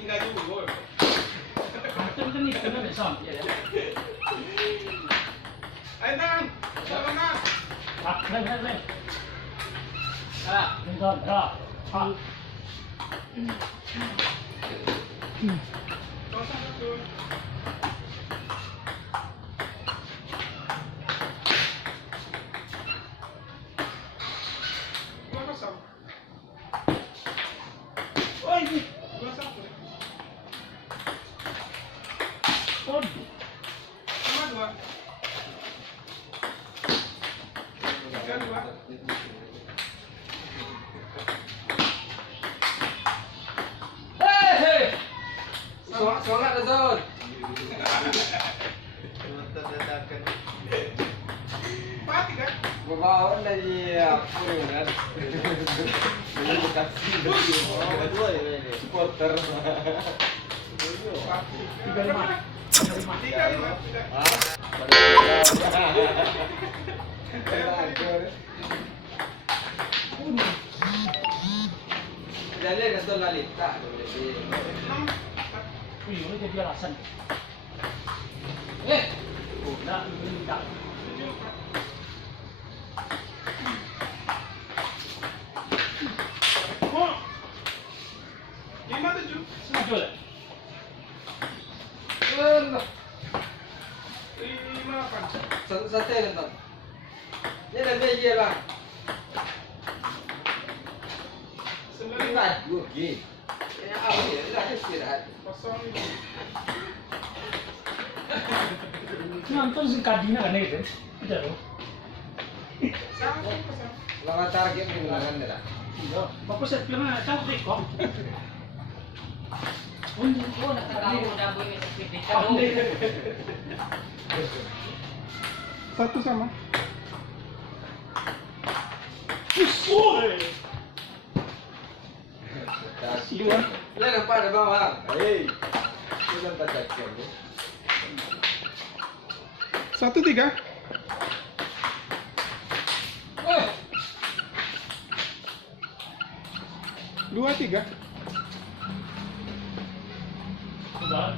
tinggal dulu. Itu kan nih kena besok ya. Ayo Nang, siapa Nang? Lên. À, lên rồi. Kosong satu. Dua kosong. Ôi, Dua satu. con. Sama dua. Tiga dua. Hei. Sholat Zon. Empat tiga. Bawa dari apa kan? Dari Bekasi. Dua ya ini. Supporter. Tiga lima. Tiga lima. Tiga. Jadi ada tuh lalita. Enam. Wih, ini jadi alasan. Udah, ini tak. Tujuh empat. Oh. Lima tujuh. Semajul. Lima delapan. Sate nonton. Ini ada meja bang. Sembilan Ini lima. gue gini. Ini apa ya? Ini ada istirahat. Kosong lima. Nonton si Kadina kan itu. Betul loh. Sama kosong. Lawan target kemenangan dah. Iya, bapak saya bilang cantik kok. Oh, nakatawa na po yung certificate. Satu sama. Dua. Lain apa ada bang? Hei. Sudah baca kiam. Satu tiga. Dua tiga. Sudah.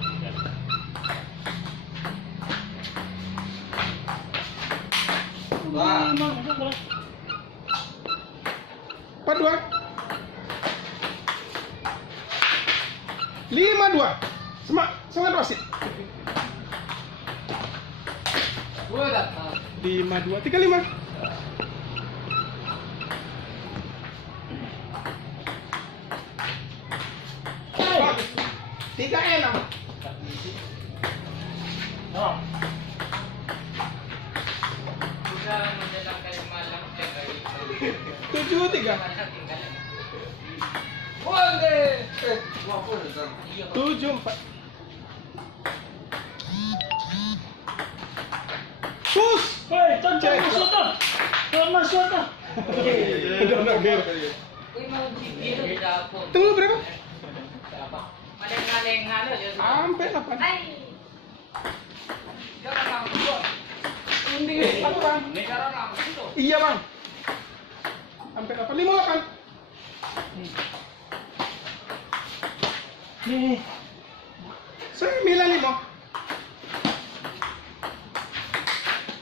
Wah. Empat dua. Lima dua. Semangat wasit. Dua dah. Lima dua. Tiga lima. Tiga enam. Oh. Sudah menjelang kayu malam, Tujuh tiga. Boleh. Maafkan Zon. Tujuh empat. Sus. Hei, cantik masuk tuh. Masuk tuh. Uy, mau dito di dapur. Tunggu berapa? Malenga-lenga lo. Sampai delapan. Ay! Jangan langsung. Hindi. Apa bang? Negara langsung. Iya bang. Sampai delapan. Lima delapan. Nih. Sembilan lima.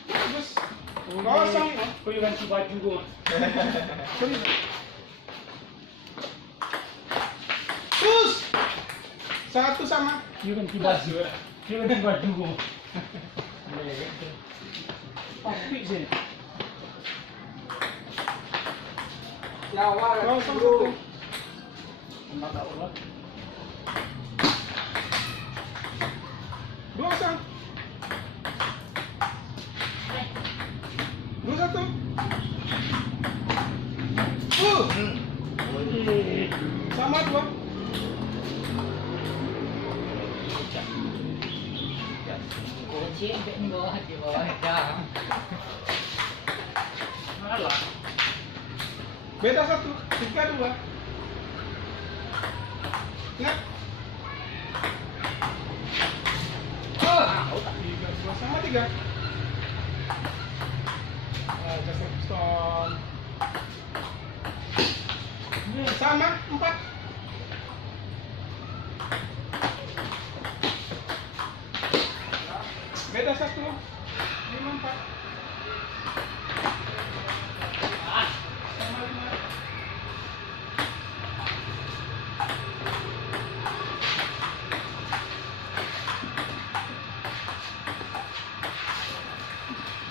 Bagus. Kosong lima. Kau yang ganti baju gua. Terus. Satu sama. Kau ganti baju. Kau ganti baju gua. Tapi sih. Lawan. Kosong satu. Enggak tahu lah. Dua kosong. Dua satu. Sama dua. Kunci di bawah dah. Malah. Beda satu. Tiga dua. Ingat. Tiga dua sama tiga. Jackson. Sama empat. Beda 1. 5, 4. Sama 5.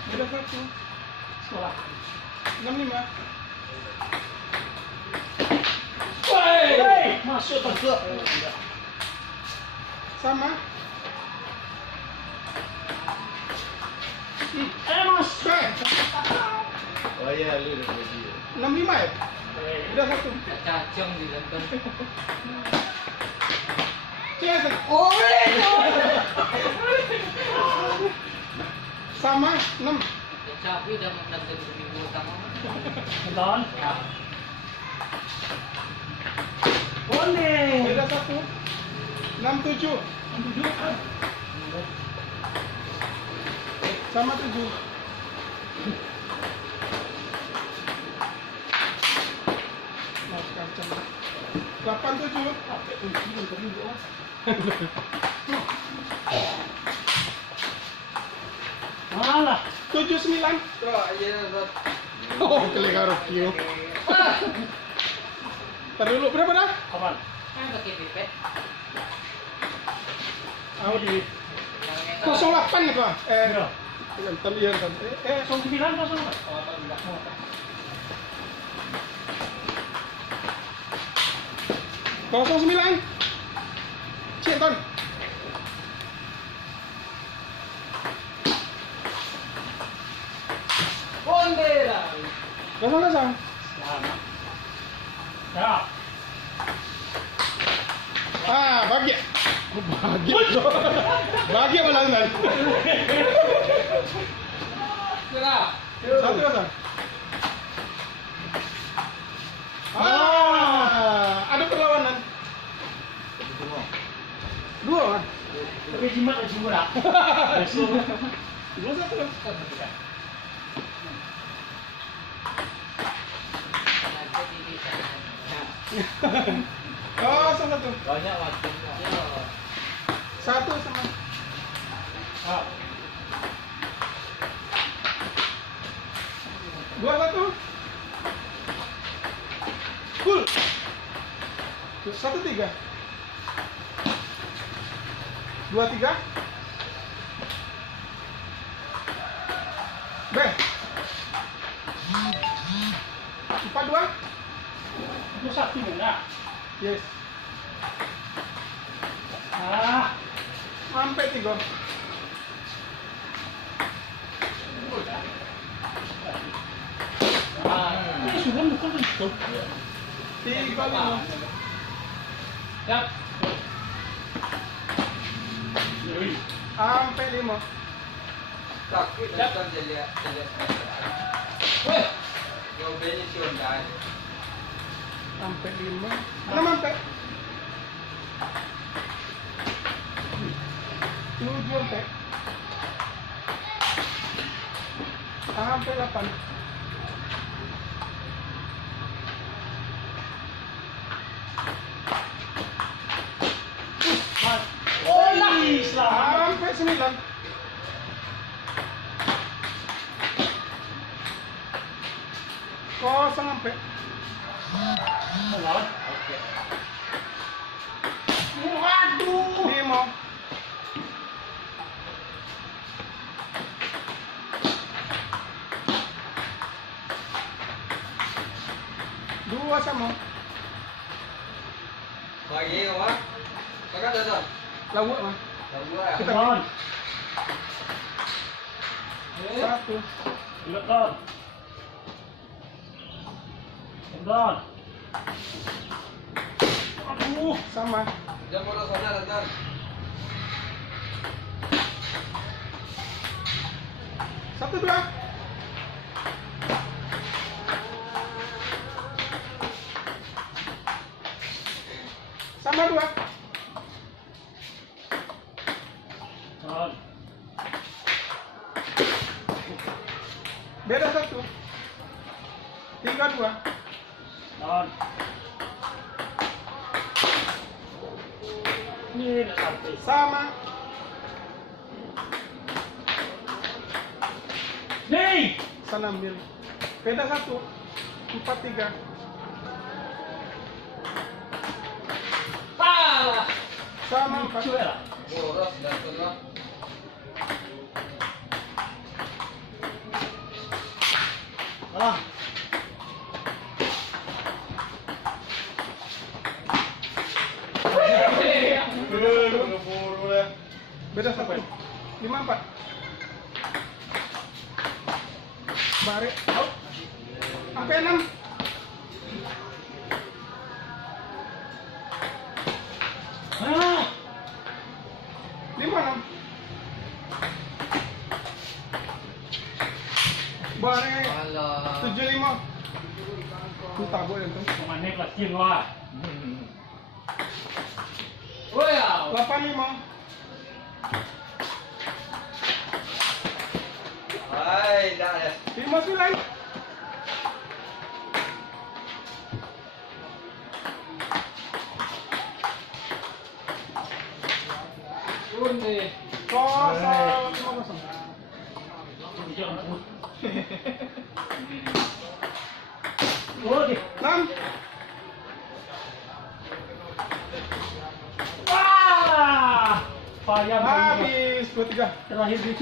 Beda 1. Sekolah. 6, 5. Woi, masuk masuk. Sama. Masuk. Oh iya, lu udah video. 6, 5 ya? Udah 1. Cacong di dalam. Cek. Oh, Sama 6. sapi udah mendapat 1.000 utang. Don. Boleh. Beda 1. 6, 7. Sama 7. Mas kacang. 8, 7. Malah. 7, 9. Tuh, iya Zat. Oh, kelihatan Rokio. Ntar dulu, berapa dah? Kapan? Kan pakai pipet. Audi. Yang enak. 08 itu ah. Iya. Ntar lihat ntar. 09 kosong. Kosong 9. Cik, Ton. Bondera. Kosong, kosong. Selamat. Ya. Ah, bahagia. Oh, bahagia. Bahagia malah kan. Serah. 1, kosong. Ada perlawanan. 2 kan? Tapi jimat aja murah. 2, 1. Nanti di sana. Kosong 1. Banyak waktunya. Yo. 1 sama. Ah. 2, 1. Full. 1, 3. 2, 3. B. 4, 2. Itu satu enggak? Yes. Ah. Sampai 3. Ini sudah bukan itu. 3, 5. Siap. Sampai 5. Sakit datang jadi Weh. Jawabnya si Honda. Sampai 5. 6 sampai. 7 sampai. Sampai 8. Oh, lagi selamat. Sampai 9. Kosong sampai. Melawan. Oke. Waduh. 5. Dua sama. Lagi ya, Wak. Kakak datang. Lawak mah. Lalu ya. Kita Don. 1. Lihat Don. Don. Aduh. Sama. Jam bola sana datang. 1, 2. Sama 2. Don. Beda 1. 3, 2. Don. Ini nggak sampai. Sama. Nih. Sana ambil. Beda 1. 4-3. Ah. Sama Lucu 4. ya. Boros dapat lah. Ah. Buru-buru ya. Beda 1. 5-4. Bare. Out. Sampai 6. Ah. 5-6. Bare. Alah. 7-5. Itu tabu ya tuh. Pemainnya kelas tim lah. Oh ya. 8-5. Hai, dah ya. 5-9. Ini. Kosong. 5-0. Ya ampun. Oke. 6. Wah. Payah Habis 2-3. terakhir di